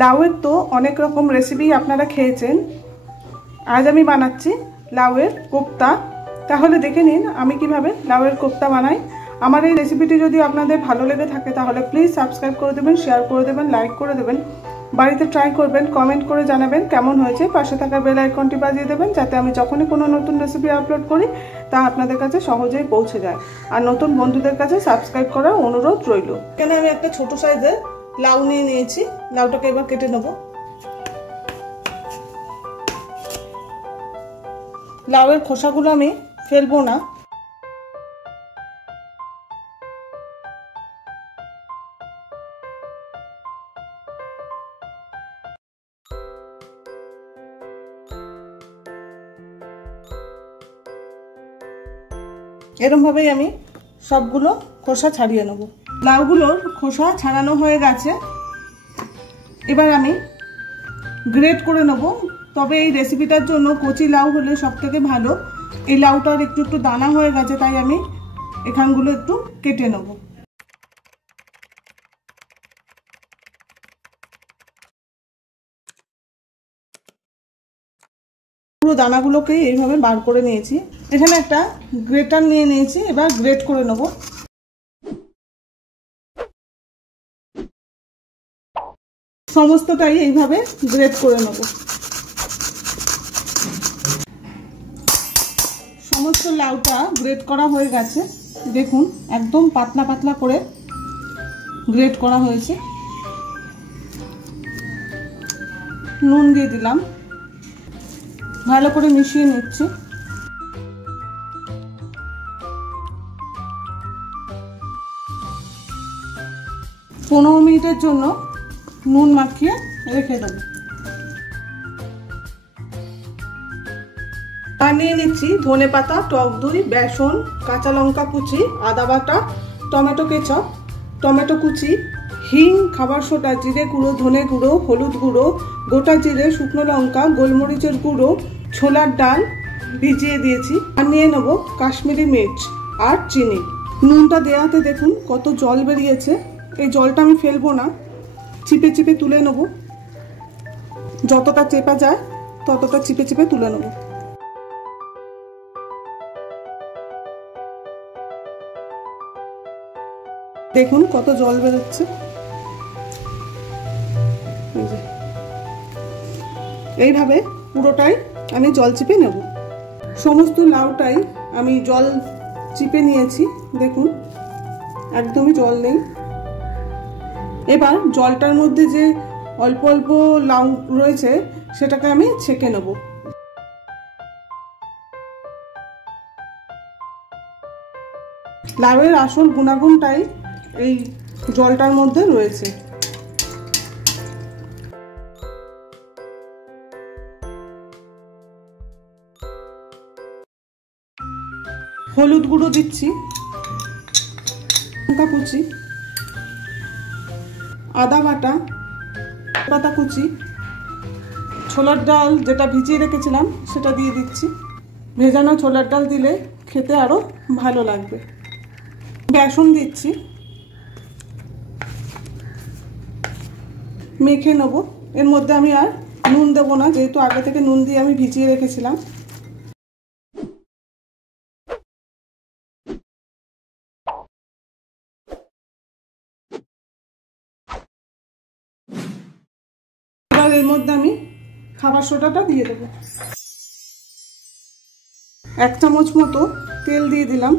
লাউয়ের তো অনেক রকম রেসিপি আপনারা খেয়েছেন, আজ আমি বানাচ্ছি লাউয়ের কোপ্তা। তাহলে দেখে নিন আমি কিভাবে লাউয়ের কোপ্তা বানাই। আমার এই রেসিপিটি যদি আপনাদের ভালো লেগে থাকে তাহলে প্লিজ সাবস্ক্রাইব করে দেবেন, শেয়ার করে দেবেন, লাইক করে দেবেন, বাড়িতে ট্রাই করবেন, কমেন্ট করে জানাবেন কেমন হয়েছে। পাশে থাকা বেল আইকনটি বাজিয়ে দেবেন যাতে আমি যখনই কোনো নতুন রেসিপি আপলোড করি তা আপনাদের কাছে সহজেই পৌঁছে যায়। আর নতুন বন্ধুদের কাছে সাবস্ক্রাইব করার অনুরোধ রইল। এখানে আমি একটা ছোট সাইজের লাউ নিয়ে নিয়েছি, লাউটাকে এবার কেটে নেব। লাউয়ের খোসাগুলো আমি ফেলবো না। এরকম ভাবেই আমি সবগুলো খোসা ছাড়িয়ে নেব। লাউগুলোর খোসা ছাড়ানো হয়ে গেছে, এবার আমি গ্রেট করে নেব। তবে এই রেসিপিটার জন্য কচি লাউ হলে সব থেকে ভালো। এই লাউটার একটু একটু দানা হয়ে গেছে, তাই আমি এখানগুলো একটু কেটে নেব। পুরো দানাগুলোকে এইভাবে বার করে নিয়েছি। এখানে একটা গ্রেটার নিয়ে নিয়েছি, এবার গ্রেট করে নেব। সমস্তটাই এইভাবে গ্রেট করে নেব। সমস্ত লাউটা গ্রেট করা হয়ে গেছে, দেখুন একদম পাতলা পাতলা করে গ্রেট করা হয়েছে। নুন দিয়ে দিলাম, ভালো করে মিশিয়ে নিচ্ছি। পনেরো মিনিটের জন্য নুন মাখিয়ে রেখে দেবো। বানিয়ে নিচ্ছি ধনে পাতা, টক দই, বেসন, কাঁচা লঙ্কা কুচি, আদা বাটা, টমেটো কেচাপ, টমেটো কুচি, হিং, খাবার সোডা, জিরে গুঁড়ো, ধনে গুঁড়ো, হলুদ গুঁড়ো, গোটা জিরে, শুকনো লঙ্কা, গোলমরিচের গুঁড়ো, ছোলার ডাল ভিজিয়ে দিয়েছি। আর নিয়ে নেবো কাশ্মীরি মির্চ আর চিনি। নুনটা দেওয়াতে দেখুন কত জল বেরিয়েছে। এই জলটা আমি ফেলবো না, চিপে চিপে তুলে নেব। যতটা চেপা যায় ততটা চিপে চিপে তুলে নেব। দেখুন কত জল বেরোচ্ছে। এইভাবে পুরোটাই আমি জল চিপে নেব। সমস্ত লাউটাই আমি জল চিপে নিয়েছি, দেখুন একদমই জল নেই। এবার জলটার মধ্যে যে অল্প অল্প লাউ রয়েছে সেটাকে আমি ছেঁকে নেব। লাউয়ের আসল গুণাগুণটাই এই জলটার মধ্যে রয়েছে। হলুদ গুঁড়ো দিচ্ছি, লঙ্কা কুচি, আদা বাটা, পাতা কুচি, ছোলার ডাল যেটা ভিজিয়ে রেখেছিলাম সেটা দিয়ে দিচ্ছি। ভেজানো ছোলার ডাল দিলে খেতে আরো ভালো লাগবে। বেসন দিচ্ছি, মেখে নেব। এর মধ্যে আমি আর নুন দেবো না, যেহেতু আগে থেকে নুন দিয়ে আমি ভিজিয়ে রেখেছিলাম। এবার এর মধ্যে আমি খাবার সোডাটা দিয়ে দেবো। 1 চামচ মতো তেল দিয়ে দিলাম।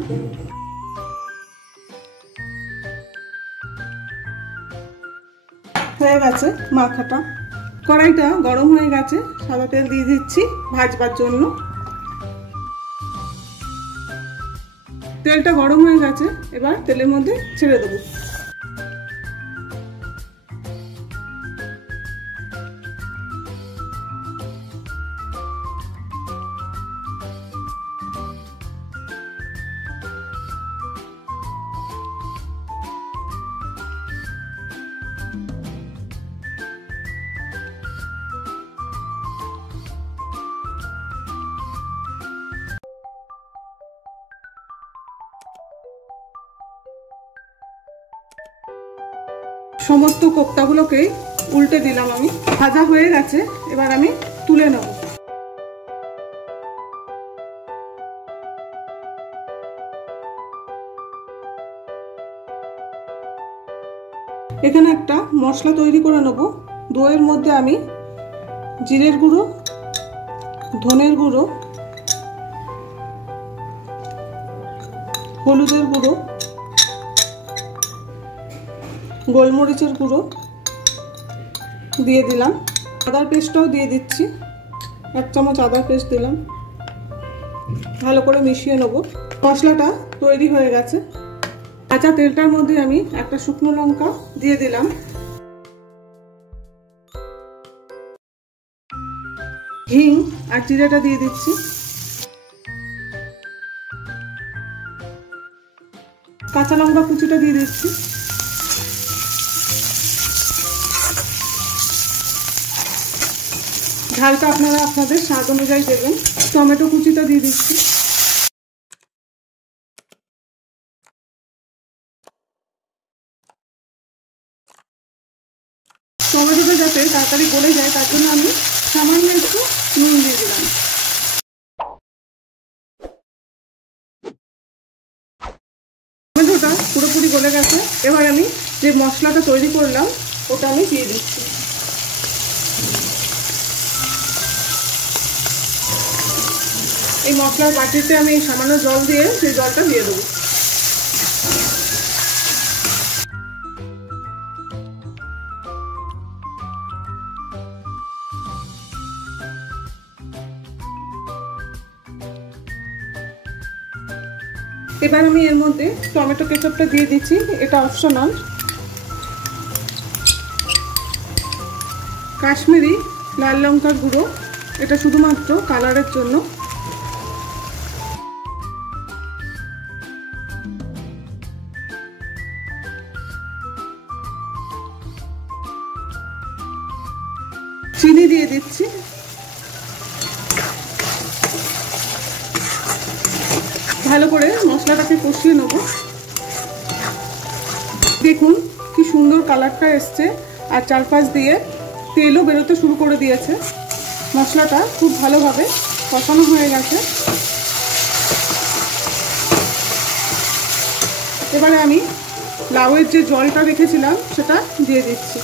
হয়ে গেছে মাখাটা। কড়াইটা গরম হয়ে গেছে, সাদা তেল দিয়ে দিচ্ছি ভাজবার জন্য। তেলটা গরম হয়ে গেছে, এবার তেলের মধ্যে ছেড়ে দেবো। সমস্ত কোপ্তাগুলোকে উল্টে দিলাম আমি। ভাজা হয়ে গেছে, এবার আমি তুলে নেব। এখানে একটা মশলা তৈরি করে নেব। দইয়ের মধ্যে আমি জিরের গুঁড়ো, ধনের গুঁড়ো, হলুদের গুঁড়ো, গোলমরিচের গুঁড়ো দিয়ে দিলাম। আদার পেস্টটাও দিয়ে দিচ্ছি, 1 চামচ আদার পেস্ট দিলাম। ভালো করে মিশিয়ে নেব। মশলাটা তৈরি হয়ে গেছে। কাঁচা তেলটার মধ্যে আমি একটা শুকনো লঙ্কা দিয়ে দিলাম। হিং আর জিরাটা দিয়ে দিচ্ছি। কাঁচা লঙ্কা কুচিটা দিয়ে দিচ্ছি। ঝালটা আপনারা আপনাদের স্বাদ অনুযায়ী দেবেন। টমেটো কুচিটা দিয়ে দিচ্ছি। টমেটোটা যাতে তাড়াতাড়ি গলে যায় তার জন্য আমি সামান্য একটু নুন দিয়ে দিলাম। টমেটোটা পুরোপুরি গলে গেছে। এবার আমি যে মশলাটা তৈরি করলাম ওটা আমি দিয়ে দিচ্ছি। এই মশলার বাটিতে আমি সামান্য জল দিয়ে সেই জলটা দিয়ে দেবো। এবার আমি এর মধ্যে টমেটো কেচাপটা দিয়ে দিচ্ছি, এটা অপশনাল। কাশ্মীরি লাল লঙ্কার গুঁড়ো, এটা শুধুমাত্র কালারের জন্য। চিনি দিয়ে দিচ্ছি। ভালো করে মশলাটাকে কষিয়ে নেব। দেখুন কি সুন্দর কালারটা এসছে, আর চারপাশ দিয়ে তেলও বেরোতে শুরু করে দিয়েছে। মশলাটা খুব ভালোভাবে কষানো হয়ে গেছে। এবারে আমি লাউয়ের যে জলটা রেখেছিলাম সেটা দিয়ে দিচ্ছি।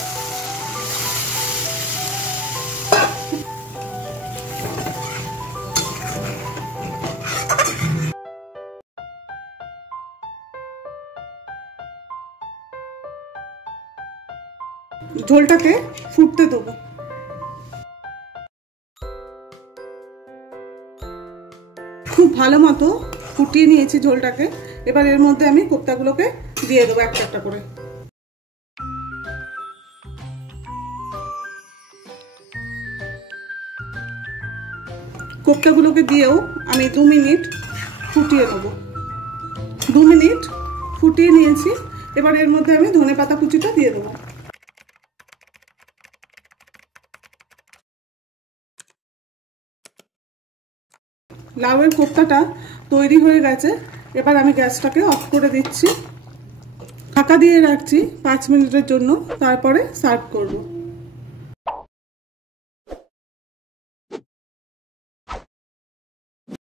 ঝোলটাকে ফুটতে দেবো। খুব ভালো মতো ফুটিয়ে নিয়েছি ঝোলটাকে। এবার এর মধ্যে আমি কোপ্তাগুলোকে দিয়ে দেবো একটা একটা করে। কোপ্তাগুলোকে দিয়েও আমি 2 মিনিট ফুটিয়ে নেব। 2 মিনিট ফুটিয়ে নিয়েছি। এবার এর মধ্যে আমি ধনেপাতা কুচিটা দিয়ে দেবো। লাউয়ের কোপ্তাটা তৈরি হয়ে গেছে। এবার আমি গ্যাসটাকে অফ করে দিচ্ছি। ঢাকা দিয়ে রাখছি 5 মিনিটের জন্য, তারপরে সার্ভ করব।